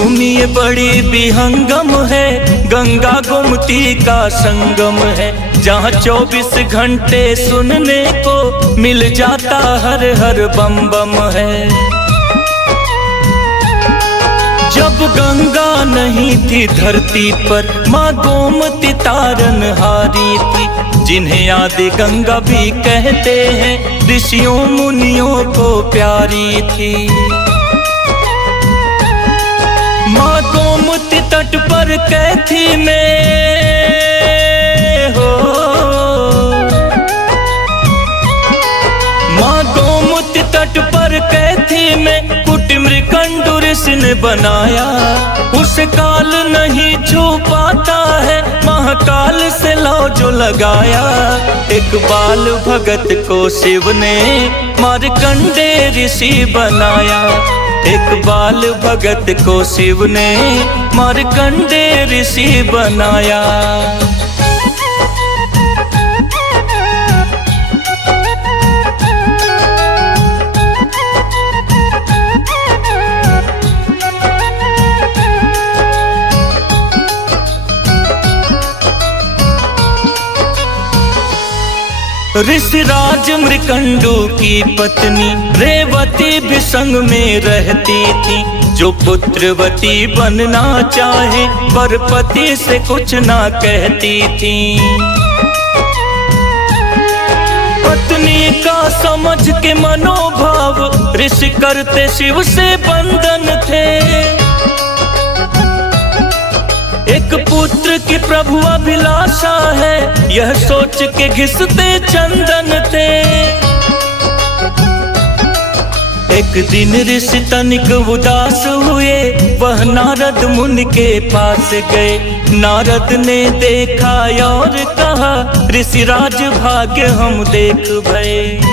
भूमि ये बड़ी विहंगम है, गंगा गोमती का संगम है, जहाँ 24 घंटे सुनने को मिल जाता हर हर बम बम है। जब गंगा नहीं थी धरती पर, माँ गोमती तारनहारी थी, जिन्हें आदि गंगा भी कहते हैं, ऋषियों मुनियों को प्यारी थी। माँ गोमती तट पर कैथी में हो, माँ गोमती तट पर कैथी में कुटिमृकंडु ऋषि ने बनाया। उसे काल नहीं छू पाता है, महाकाल से लौ जो लगाया। एक बाल भगत को शिव ने मार्कंडे ऋषि बनाया, एक बाल भगत को शिव ने मार्कंडे ऋषि बनाया। ऋषिराज मृकंडु की पत्नी रेवती भी संग में रहती थी, जो पुत्रवती बनना चाहे पर पति से कुछ ना कहती थी। पत्नी का समझ के मनोभाव ऋषि करते शिव से बंधन थे। एक पुत्र की प्रभु अभिलाषा है, यह सोच के घिसते चंदन थे। एक दिन ऋषि तनिक उदास हुए, वह नारद मुनि के पास गए। नारद ने देखा और कहा, ऋषिराज भाग्य हम देख भये।